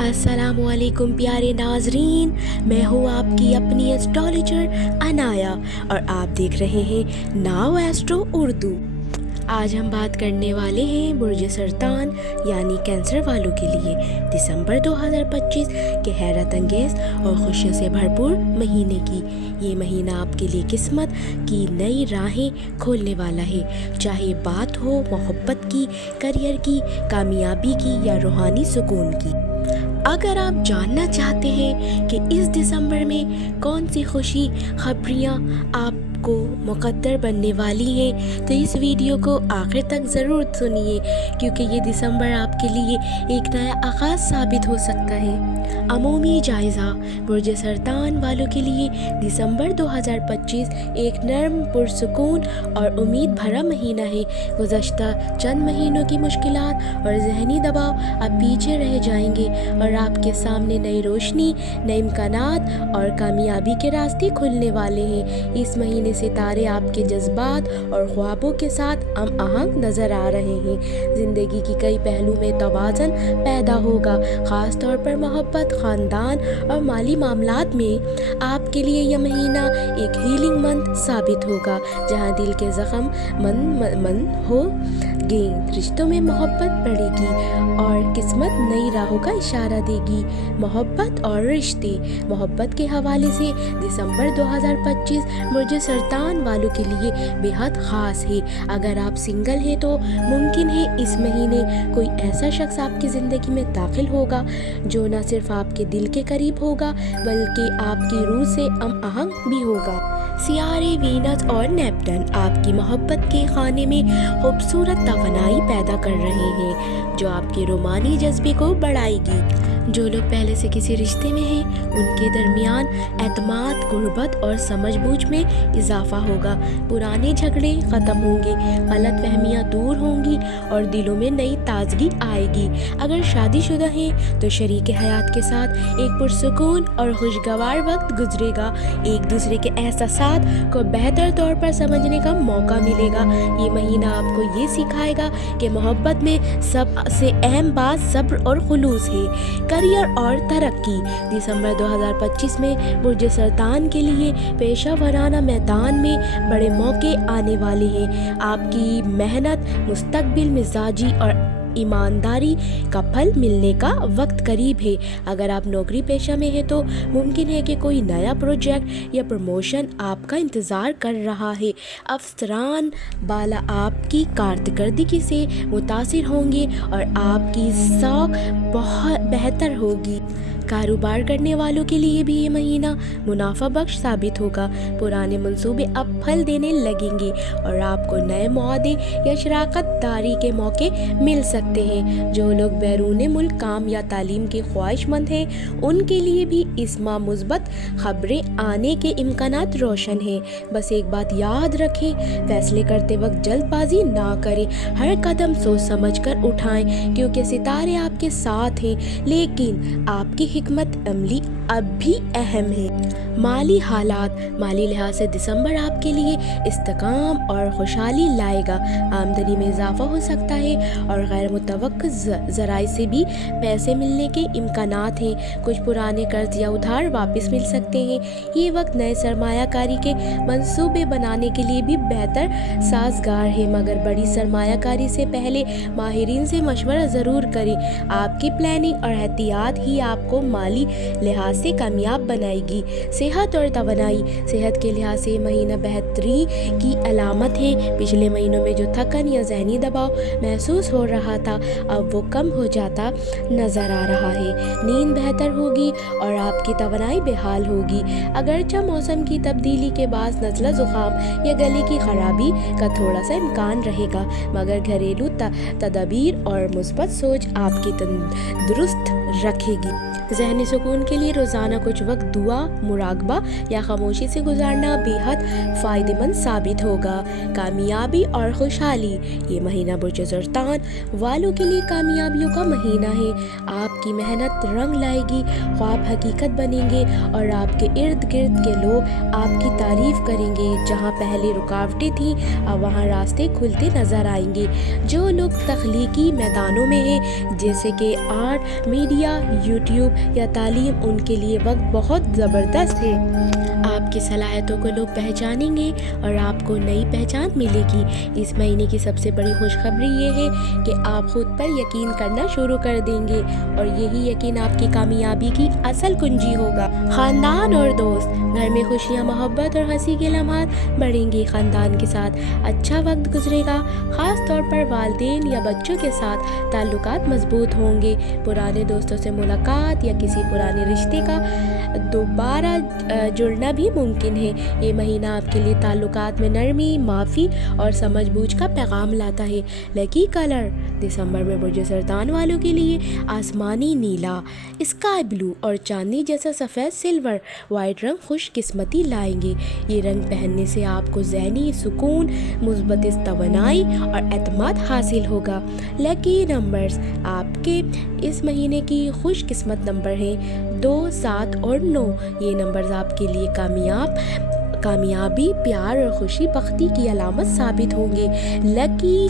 अस्सलामुअलैकुम प्यारे नाजरीन, मैं हूँ आपकी अपनी एस्ट्रोलॉजर अनाया और आप देख रहे हैं नाव एस्ट्रो उर्दू। आज हम बात करने वाले हैं बुर्ज सरतान यानी कैंसर वालों के लिए दिसंबर 2025 के हैरत अंगेज़ और खुशियों से भरपूर महीने की। ये महीना आपके लिए किस्मत की नई राहें खोलने वाला है, चाहे बात हो मोहब्बत की, करियर की, कामयाबी की या रूहानी सुकून की। अगर आप जानना चाहते हैं कि इस दिसंबर में कौन सी खुशी खबरियाँ आपको मुकद्दर बनने वाली हैं, तो इस वीडियो को आखिर तक ज़रूर सुनिए, क्योंकि ये दिसंबर आपके लिए एक नया आगाज़ साबित हो सकता है। अमूमी जायज़ा बुर्ज सरतान वालों के लिए दिसंबर 2025 एक नर्म, पुरसुकून और उम्मीद भरा महीना है। गुज़श्ता चंद महीनों की मुश्किलात और ज़हनी दबाव अब पीछे रह जाएंगे और आपके सामने नई रोशनी, नए इम्कानात और कामयाबी के रास्ते खुलने वाले हैं। इस महीने सितारे आपके जज्बात और ख्वाबों के साथ हम आहंग नज़र आ रहे हैं। ज़िंदगी की कई पहलू में तवाज़न पैदा होगा, ख़ास तौर पर मोहब्बत, ख़ानदान और माली मामलात में। आपके लिए यह महीना एक हीलिंग मंथ साबित होगा, जहां दिल के ज़ख्म मन होंगे, रिश्तों में मोहब्बत बढ़ेगी और किस्मत नई राहों का इशारा देगी। मोहब्बत और रिश्ते। मोहब्बत के हवाले से दिसंबर 2025 बुर्ज सरतान वालों के लिए बेहद ख़ास है। अगर आप सिंगल हैं तो मुमकिन है इस महीने कोई ऐसा शख्स आपकी ज़िंदगी में दाखिल होगा जो न सिर्फ आपके दिल के करीब होगा बल्कि आपकी रूह से हम आहंग भी होगा। सियारे वीनस और नेपटन आपकी मोहब्बत के खाने में खूबसूरत तवानाई पैदा कर रहे हैं जो आपके रोमानी जज्बे को बढ़ाएगी। जो लोग पहले से किसी रिश्ते में हैं उनके दरमियान एतमाद, गुर्बत और समझबूझ में इजाफा होगा। पुराने झगड़े ख़त्म होंगे, गलत फहमियाँ दूर होंगी और दिलों में नई ताजगी आएगी। अगर शादीशुदा हैं तो शरीक हयात के साथ एक पुरसुकून और खुशगवार वक्त गुजरेगा। एक दूसरे के एहसासात को बेहतर तौर पर समझने का मौका मिलेगा। ये महीना आपको ये सिखाएगा कि मोहब्बत में सबसे अहम बात सब्र और खुलूस है। करियर और तरक्की। दिसंबर 2025 में बुर्ज सरतान के लिए पेशा वराना मैदान में बड़े मौके आने वाले हैं। आपकी मेहनत, मुस्तकबिल, मिजाजी और ईमानदारी का फल मिलने का वक्त करीब है। अगर आप नौकरी पेशा में हैं तो मुमकिन है कि कोई नया प्रोजेक्ट या प्रमोशन आपका इंतज़ार कर रहा है। अफसरान बाला आपकी कारकर्दगी से मुतासिर होंगे और आपकी सौख बहुत बेहतर होगी। कारोबार करने वालों के लिए भी ये महीना मुनाफा बख्श साबित होगा। पुराने मंसूबे अब फल देने लगेंगे और आपको नए मुआहदे या शराकत दारी के मौके मिल सकते हैं। जो लोग बैरून मुल्क काम या तालीम के ख्वाहिशमंद हैं उनके लिए भी इस माह मुस्बत खबरें आने के इम्कानात रोशन हैं। बस एक बात याद रखें, फैसले करते वक्त जल्दबाजी ना करें, हर कदम सोच समझ कर उठाएं, क्योंकि सितारे आपके साथ हैं, लेकिन आपकी हिकमत अमली अब भी अहम है। माली हालात। माली लिहाज से दिसंबर आपके लिए इस्तेकाम और खुशहाली लाएगा। आमदनी में इजाफा हो सकता है और गैर मुतवक्किल ज़राए से भी पैसे मिलने के इम्कानात हैं। कुछ पुराने कर्ज या उधार वापस मिल सकते हैं। ये वक्त नए सरमायाकारी के मंसूबे बनाने के लिए भी बेहतर साजगार है, मगर बड़ी सरमायाकारी से पहले माहिरीन से मशवरा ज़रूर करें। आपकी प्लानिंग और एहतियात ही आपको माली लिहाज से कामयाब बनाएगी। सेहत और तवानाई। सेहत के लिहाज से महीना बेहतरी की अलामत है। पिछले महीनों में जो थकन या जहनी दबाव महसूस हो रहा था अब वो कम हो जाता नज़र आ रहा है। नींद बेहतर होगी और आपकी तवानाई बेहाल होगी। अगरचे मौसम की तब्दीली के बाद नज़ला ज़ुकाम या गले की खराबी का थोड़ा सा इम्कान रहेगा, मगर घरेलू तदबीर और मुस्बत सोच आपकी तंदुरुस्त रखेगी। ज़हनी सुकून के लिए रोज़ाना कुछ वक्त दुआ, मुराकबा या खामोशी से गुजारना बेहद فائدہ مند ثابت ہوگا۔ کامیابی اور خوشحالی، یہ مہینہ برج سرطان والوں کے لیے کامیابیوں کا مہینہ ہے۔ آپ کی محنت رنگ لائے گی، خواب حقیقت بنیں گے اور آپ کے ارد گرد کے لوگ آپ کی تعریف کریں گے۔ جہاں پہلے رکاوٹیں تھیں اب وہاں راستے کھلتے نظر آئیں گے۔ جو لوگ تخلیقی میدانوں میں ہیں جیسے کہ آرٹ، میڈیا، یوٹیوب یا تعلیم، ان کے لیے وقت بہت زبردست ہے۔ آپ کی صلاحیتوں کو لوگ پہچانیں گے اور آپ کو نئی پہچان ملے گی۔ اس مہینے کی سب سے بڑی خوشخبری یہ ہے کہ آپ خود پر یقین کرنا شروع کر دیں گے اور یہی یقین آپ کی کامیابی کی اصل کنجی ہوگا۔ خاندان اور دوست، گھر میں خوشیاں، محبت اور ہنسی کے لمحات بڑھیں گے۔ خاندان کے ساتھ اچھا وقت گزرے گا، خاص طور پر والدین یا بچوں کے ساتھ تعلقات مضبوط ہوں گے۔ پرانے دوستوں سے ملاقات یا کسی پرانے رشتے کا دوبارہ جڑنا بھی ممکن ہے۔ یہ مہینہ آپ کے لیے تعلقات میں نرمی، معافی اور سمجھ بوجھ کا پیغام لاتا ہے۔ لکی کلر، دسمبر میں برج سرطان والوں کے لیے آسمانی نیلا، اسکائی بلو اور چاندنی جیسا سفید سلور وائٹ رنگ خوش قسمتی لائیں گے۔ یہ رنگ پہننے سے آپ کو ذہنی سکون، مثبت توانائی اور اعتماد حاصل ہوگا۔ لکی نمبرز، آپ کے اس مہینے کی خوش قسمت نمبر ہیں 2، 7 اور 9۔ یہ نمبرز آپ کے لیے کامیابی، پیار اور خوشی بختی کی علامت ثابت ہوں گے۔ لکی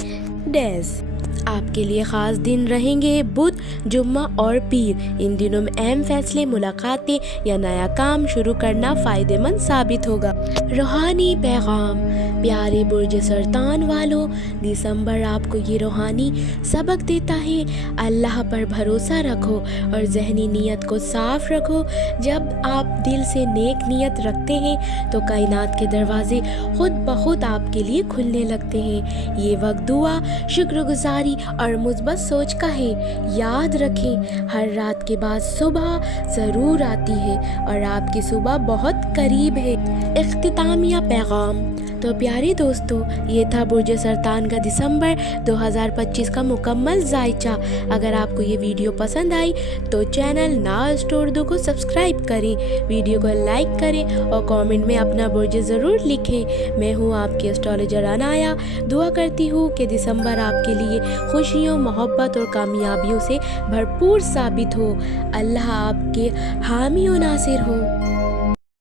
ڈیز، آپ کے لیے خاص دن رہیں گے بدھ، جمعہ اور پیر۔ ان دنوں میں اہم فیصلے، ملاقاتیں یا نیا کام شروع کرنا فائدہ مند ثابت ہوگا۔ روحانی پیغام، پیارے برج سرطان والوں، دسمبر آپ کو یہ روحانی سبق دیتا ہے: اللہ پر بھروسہ رکھو اور ذہنی نیت کو صاف رکھو۔ جب آپ دل سے نیک نیت رکھتے ہیں تو کائنات کے دروازے خود بخود آپ کے لیے کھلنے لگتے ہیں۔ یہ وقت دعا، شکر گزاری اور مثبت سوچ کا ہے۔ یاد رکھیں، ہر رات کے بعد صبح ضرور آتی ہے اور آپ کی صبح بہت قریب ہے۔ اختتامیہ پیغام، تو پیارے دوستو، یہ تھا برج سرطان کا دسمبر 2025 کا مکمل ذائچہ۔ اگر آپ کو یہ ویڈیو پسند آئی تو چینل ناؤ ایسٹرو اردو کو سبسکرائب کریں، ویڈیو کو لائک کریں اور کامنٹ میں اپنا برج ضرور لکھیں۔ میں ہوں آپ کی ایسٹرولوجر عنایا۔ دعا کرتی ہوں کہ دسمبر آپ کے لیے خوشیوں، محبت اور کامیابیوں سے بھرپور ثابت ہو۔ اللہ آپ کے حامی و ناصر ہو۔